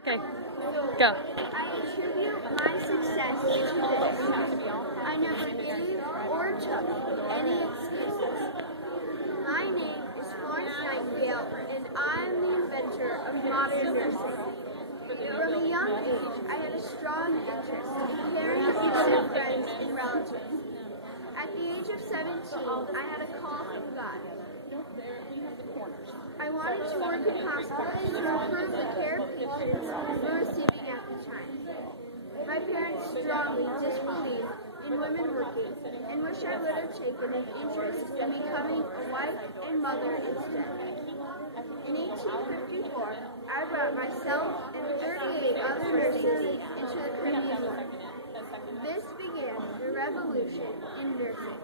Okay, go. I attribute my success to this. I never gave or took any excuses. My name is Florence Nightingale, and I'm the inventor of modern nursing. From a young age, I had a strong interest in caring for distant friends and relatives. At the age of 17, I had a call from God. I wanted to work in hospitals to improve the care patients were receiving at the time. My parents strongly disbelieved in women working and wish I would have taken an interest in becoming a wife and mother instead. In 1854, I brought myself and 38 other nurses into the Caribbean War. This began the revolution in nursing.